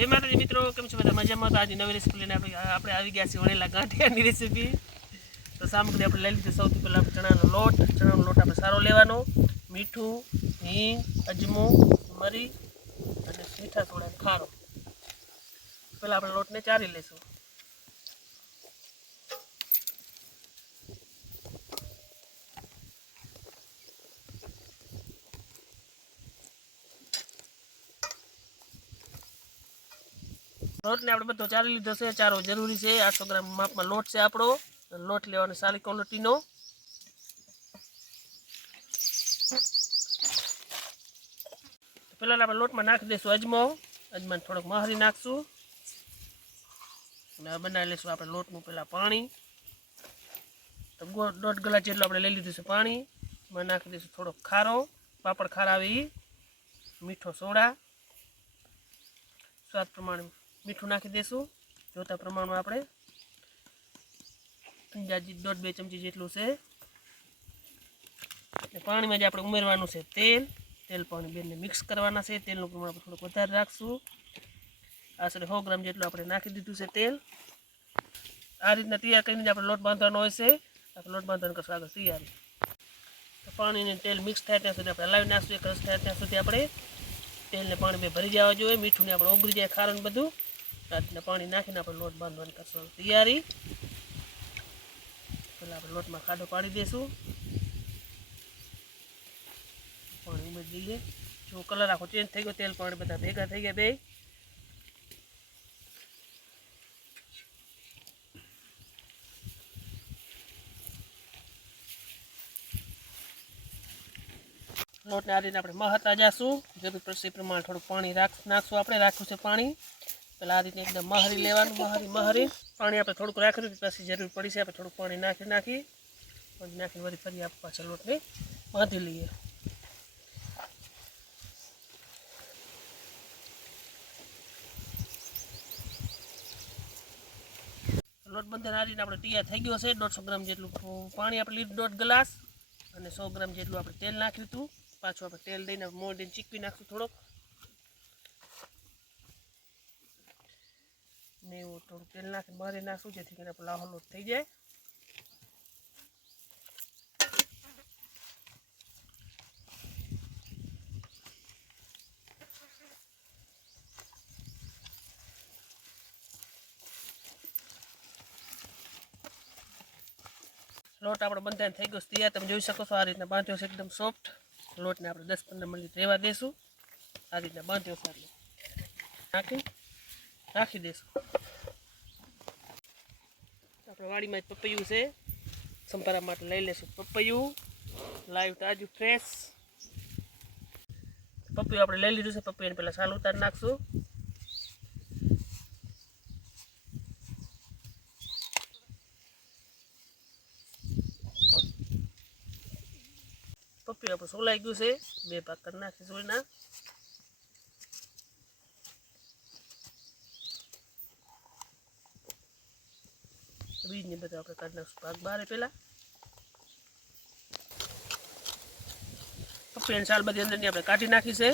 જય માતાજી મિત્રો, કેમ છો બધા? મજામાં? તો આજે નવી રેસીપી લઈને આપણે આવી ગયા છીએ વણેલા ગાંઠિયાની રેસીપી તો સામગ્રી આપણે લઈ લીધી. સૌથી પહેલાં ચણાનો લોટ ચણાનો લોટ આપણે સારો લેવાનો. મીઠું, હિંગ, અજમો, મરી અને મીઠા થોડા ખારો. પહેલાં આપણે લોટને ચારી લઈશું. લોટને આપણે બધો ચારી લીધો છે. ચારો જરૂરી છે. આઠસો ગ્રામ માપમાં લોટ છે આપણો. લોટ લેવાનો સારી ક્વોલિટીનો. પહેલાં આપણે લોટમાં નાખી દઈશું અજમો. અજમાને થોડોક મહારી નાખશું. અને બનાવી લઈશું આપણે લોટનું પહેલાં પાણી. તો દોઢ ગલાસ જેટલું આપણે લઈ લીધું છે પાણી. એમાં નાખી દઈશું થોડોક ખારો. પાપડ ખારા આવી. મીઠો સોડા. સ્વાદ પ્રમાણે મીઠું નાખી દઈશું જોતા પ્રમાણમાં આપણે અંદાજી દોઢ બે ચમચી જેટલું છે. પાણીમાં જે આપણે ઉમેરવાનું છે તેલ તેલ પાણી બેને મિક્સ કરવાના છે. તેલનું પ્રમાણ આપણે થોડુંક વધારે રાખશું. આશરે સો ગ્રામ જેટલું આપણે નાખી દીધું છે તેલ. આ રીતના તૈયાર કરીને આપણે લોટ બાંધવાનો હોય છે. આપણે લોટ બાંધવાનું કરશું આગળ તૈયારી. પાણીને તેલ મિક્સ થાય ત્યાં સુધી આપણે હલાવી નાખશું. એક રસ થાય ત્યાં સુધી આપણે તેલને પાણી બે ભરી જવા જોઈએ. મીઠું ને આપણે ઓગળી જાય ખારું ને બધું. રીતના પાણી નાખીને આપણે લોટ બાંધવાની કરશું. તૈયારી? પહેલાં આપણે લોટમાં ખાડો પાડી દઈશું. પાણી ઉમેરી દઈએ. જો કલર આખો ચેન્જ થઈ ગયો, તેલ પાણી બધા ભેગા થઈ ગયા બે. લોટને આ રીતે આપણે મહતા જાશું. જરૂર પડશે એ પ્રમાણે થોડુંક પાણી રાખ, નાખશું આપણે. રાખ્યું છે પાણી. પહેલાં આ રીતે એકદમ મહરી લેવાનું, મહરી મહરી. પાણી આપણે થોડુંક રાખ્યું પછી જરૂર પડી છે, આપણે થોડુંક પાણી નાખી નાખી. પાણી નાખીને વળી ફરી આપણે પાછળ લોટને બાંધી લઈએ. લોટ બંધન આ રીતે આપણે તૈયાર થઈ ગયો છે, દોઢસો ગ્રામ જેટલું. પાણી આપણે લીધું દોઢ ગ્લાસ અને સો ગ્રામ જેટલું આપણે તેલ નાખ્યું હતું. પાછું આપણે તેલ દઈને મોડીને ચીકવી નાખ્યું થોડોક ને એવું થોડું તેલ નાખી મારી નાખશું જેથી કરીને પુલાવ લાહો થઈ જાય. લોટ આપણો બંધાઈને થઈ ગયો તૈયાર. તમે જોઈ શકો છો આ રીતના બાંધ્યો છે, એકદમ સોફ્ટ લોટને આપણે દસ પંદર મિનિટ રહેવા દઈશું આ રીતના બાંધ્યો છે નાખી? રાખી દઈશું આપણે વાડીમાં જ પપૈયું છે. સંપારા માટે લઈ લેશું. પપૈયું, લાઈવ તાજું ફ્રેશ પપૈયું આપણે લઈ લીધું છે. પપૈયાને પહેલાં સાલ ઉતારી નાખશું. પપૈયું આપણે સોલાઈ ગયું છે. બે પાક કરી નાખીશું એના. બીજને બધા આપણે કાઢી નાખશું. ભાગ બારે પહેલાં પપૈયાની સાલ બધી અંદરની આપણે કાઢી નાખી છે.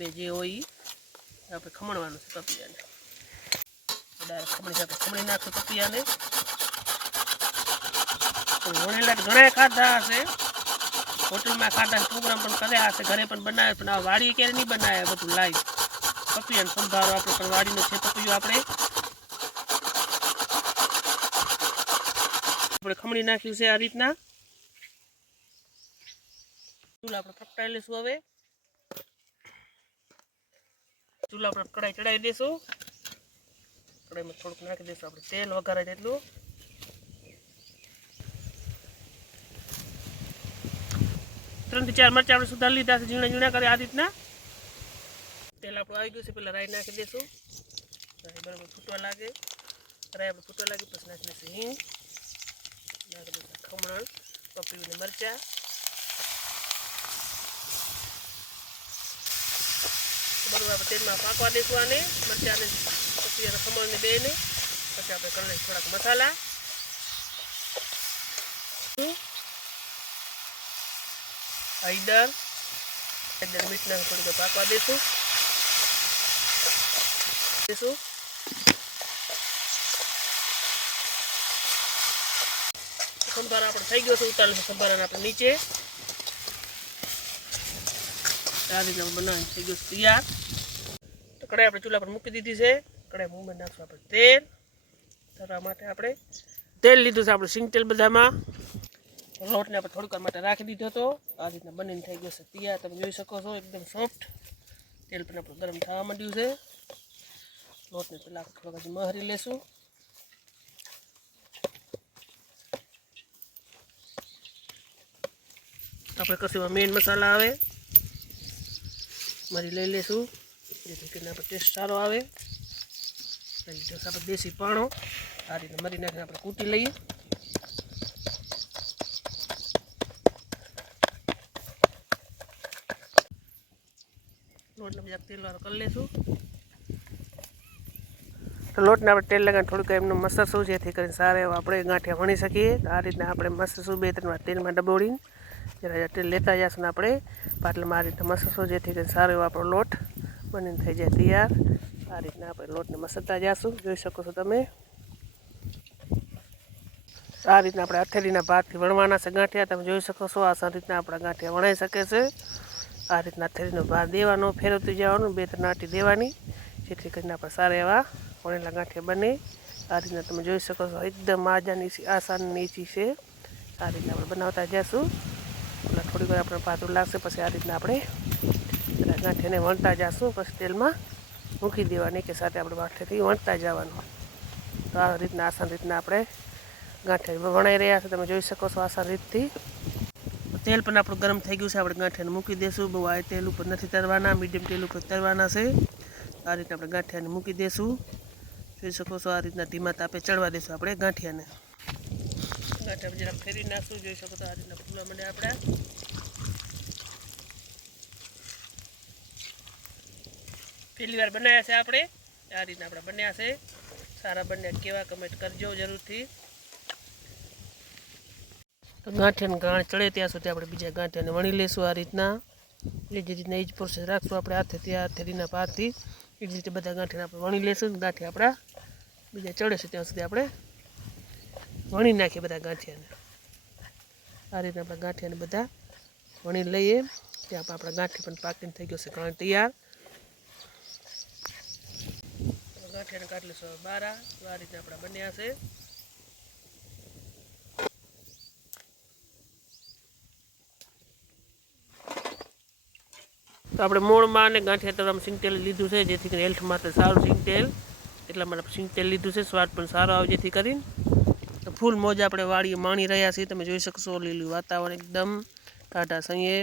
બે જે હોય આપણે ખમણવાનું છે પપૈયાને. ડાયરેક્ટ ખમણી સાથે ખમણી નાખશું પપૈયાને. વણેલા ઘણા ખાધા હશે. હોટલમાં ખાધા પ્રોગ્રામ પણ કર્યા હશે, ઘરે પણ બનાવે પણ આ વાડી ક્યારે નહીં બનાવે બધું લાઈવ પપૈયાનો સંભારો આપણે પણ વાડીનો છે પપૈયું આપણે. આપણે ખમણી નાખ્યું છે આ રીતના. ચૂલા આપણે ફટકાઈ લઈશું હવે. ચૂલા આપણે કડાઈ ચડાવી દઈશું કડાઈમાં થોડુંક નાખી દઈશું આપણે તેલ વઘારે જેટલું. ત્રણથી ચાર મરચાં આપણે સુધારી લીધા છે, ઝીણા ઝીણા કરી આ રીતના. તેલ આપણું આવી ગયું છે, પહેલાં રાઈ નાખી દઈશું. રાઈ બરાબર ફૂટવા લાગે. રાઈ આપણે ફૂટવા લાગે પછી નાખી દઈશું હિંગ. નાખી દઈશું ખમણ પપૈયું ને મરચાં બરાબર આપણે તેલમાં પાકવા દઈશું આને મરચાં અને પપૈયા ખમણ ને બેને પછી આપણે કરી લઈશું થોડાક મસાલા હળદર હળદર મીઠ નાખી થોડીક વાર પાકવા દઈશું દઈશું સંભારા આપણે થઈ ગયો છે ઉતારેલું સંભારાને આપણે નીચે. આ રીતના બનાવીને થઈ ગયો છે તૈયાર. તો કઢાઈ આપણે ચૂલા પર મૂકી દીધી છે. કઢાઈ મૂકમાં નાખશું આપણે તેલ. તરવા માટે આપણે તેલ લીધું છે આપણે સિંગ તેલ બધામાં. લોટને આપણે થોડીક માટે રાખી દીધો હતો. આ રીતના બનીને થઈ ગયો છે તૈયાર. તમે જોઈ શકો છો, એકદમ સોફ્ટ તેલ પણ આપણું ગરમ થવા માંડ્યું છે. લોટને પહેલાં થોડાક મહરી લેશું. આપણે કશું મેઇન મસાલા આવે. મરી લઈ લઈશું જેથી કરીને આપણે ટેસ્ટ સારો આવે. આપણે દેશી પાણો. આ રીતે મરી નાખીને આપણે કૂટી લઈએ. લોટને બીજા તેલ કરી લઈશું તો લોટને આપણે તેલ લગાવીને થોડુંક એમનું મસરશું, જેથી કરીને સારા એવા આપણે ગાંઠિયા વણી શકીએ. આ રીતના આપણે મસરશું બે ત્રણ વાર તેલમાં ડબોળીને. જરા લેતા જશું આપણે. પાટલામાં આ રીતના મસરશું જેથી કરીને સારો એવો આપણો લોટ બનીને થઈ જાય તૈયાર. આ રીતના આપણે લોટને મસરતા જશું. જોઈ શકો છો તમે. આ રીતના આપણે હથેળીના ભાગથી વણવાના છે ગાંઠિયા. તમે જોઈ શકો છો આ રીતના આપણા ગાંઠિયા વણાઈ શકે છે. આ રીતના હથેળીનો ભાર દેવાનો, ફેરવતી જવાનું બે ત્રણ આટી દેવાની, જેથી કરીને આપણે સારા એવા વણેલા ગાંઠિયા બને. આ રીતના તમે જોઈ શકો છો, એકદમ આજાની આસાનની નીચી છે. આ રીતના આપણે બનાવતા એટલે થોડીક વાર આપણે પાતું લાગશે, પછી આ રીતના આપણે બધા ગાંઠિયાને વણતા જઈશું પછી તેલમાં મૂકી દેવાની કે સાથે આપણે વાઠેથી વણતા જવાનું. તો આ રીતના, આસાન રીતના આપણે ગાંઠિયા વણાઈ રહ્યા છે, તમે જોઈ શકો છો આસાન રીતથી. તેલ પણ આપણું ગરમ થઈ ગયું છે, આપણે ગાંઠિયાને મૂકી દઈશું બહુ આ તેલ ઉપર નથી તરવાના, મીડિયમ તેલ ઉપર તરવાના છે. આ રીતે આપણે ગાંઠિયાને મૂકી દઈશું જોઈ શકો છો આ રીતના ધીમા તાપે ચડવા દઈશું આપણે ગાંઠિયાને. ગાંઠિયા જરા ફેરી નાખશું, જોઈ શકો તો આ રીતના ફૂલવા માંડે આપણે. પહેલી વાર બનાવ્યા છે આપણે. આ રીતના આપણે બન્યા છે. સારા બન્યા કેવા કમેન્ટ કરજો જરૂરથી. ગાંઠિયાને ગાણ ચડે ત્યાં સુધી આપણે બીજા ગાંઠિયાને વણી લઈશું આ રીતના. એ જ રીતના એ જ પ્રોસેસ રાખશું આપણે હાથે ત્યાં થેરીના પારથી એ જ રીતે બધા ગાંઠિયાને આપણે વણી લઈશું ગાંઠિયા આપણા બીજા ચડે છે ત્યાં સુધી આપણે વણી નાખીએ બધા ગાંઠિયાને. આ રીતના આપણા ગાંઠિયાને બધા વણી લઈએ. ત્યાં આપણા ગાંઠી પણ પાકીને થઈ ગયો છે ઘણ તૈયાર. ગાંઠિયાને અને કાટલી સો બારા, તો આ રીતે આપણા બન્યા છે. તો આપણે મૂળમાં અને ગાંઠિયા તરવામાં સિંગતેલ લીધું છે, જેથી કરીને હેલ્થ માટે સારું સિંગતેલ. એટલા માટે સિંગતેલ લીધું છે, સ્વાદ પણ સારો આવે જેથી કરીને. ફૂલ મોજ આપણે વાડીએ માણી રહ્યા છીએ. તમે જોઈ શકશો, લીલું વાતાવરણ એકદમ. ટાટા સંયે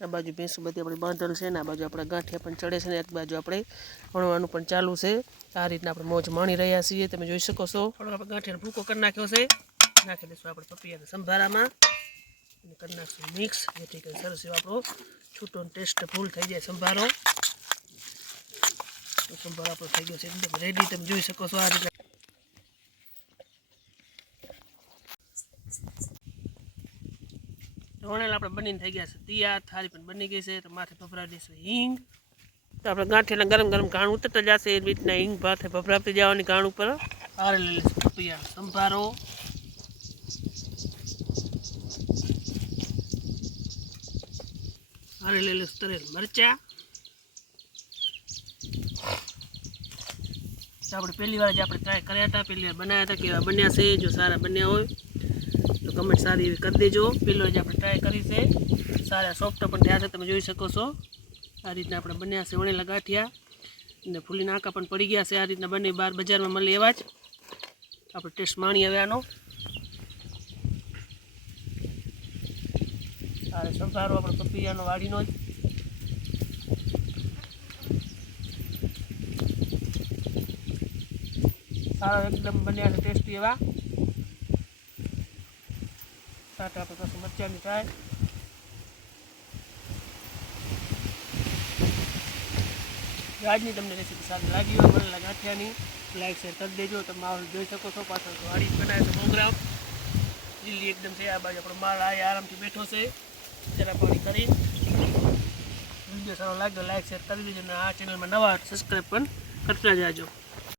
આ બાજુ ભેંસ બધી આપણી બાંધલ છે ને આ બાજુ આપણા ગાંઠિયા પણ ચડે છે ને એક બાજુ આપણે વણવાનું પણ ચાલુ છે. આ રીતના આપણે મોજ માણી રહ્યા છીએ. તમે જોઈ શકો છો. થોડો આપણે ગાંઠિયાનો ભૂકો કરી નાખ્યો છે. નાખી દઈશું આપણે પપૈયાના સંભારામાં. અને કરી નાખશું મિક્સ. જેથી કરી સરસ એવો આપણો છૂટો ટેસ્ટ ફૂલ થઈ જાય સંભારો. સંભારો આપણો થઈ ગયો છે એકદમ રેડી તમે જોઈ શકો છો આ રીતે વણેલ આપણે બનીને થઈ ગયા છે. તૈયાર. થાળી પણ બની ગઈ છે. તો માથે ભભરાવી દઈશું હિંગ. તો આપણે ગાંઠેલા ગરમ ગરમ ઘાણ ઉતરતા જશે, એ રીતના હિંગ ભાથે ભભરાતી જવાની ઘાણ ઉપર. હારે લઈ સંભારો. હારે લઈ લઈશું તરેલ મરચા. આપણે પહેલી વાર જે આપણે ટ્રાય કર્યા હતા, પહેલી વાર બનાવ્યા હતા, કેવા બન્યા છે, જો સારા બન્યા હોય, તો કમેન્ટ સારી એવી કરી દેજો. પહેલો જે આપણે ટ્રાય કરી છે, સારા સોફ્ટ પણ થયા છે, તમે જોઈ શકો છો. આ રીતના આપણે બન્યા છે વણેલા ગાંઠિયા. ને ફૂલીના આંકા પણ પડી ગયા છે આ રીતના બંને બહાર બજારમાં મળી એવા જ. આપણે ટેસ્ટ માણી હવે આનો. આપણે પપૈયાનો વાડીનો જ. સારા એકદમ બન્યા છે ટેસ્ટી એવા. સાથે આપણે કશું મરચાંની થાય આજની તમને રેસીપી સારી લાગી હોય, મને ગાંઠિયાની લાઈક શેર કરી દેજો. તમે માહોલ જોઈ શકો છો, પાછળ વાડી બનાવે છે પ્રોગ્રામ લીલી એકદમ છે, આ બાજુ આપણો માલ આ આરામથી બેઠો છે. જરા પાણી કરી. વીડિયો સારો લાગ્યો લાઈક શેર કરી દેજો અને આ ચેનલમાં નવા સબસ્ક્રાઈબ પણ કરતા જાજો.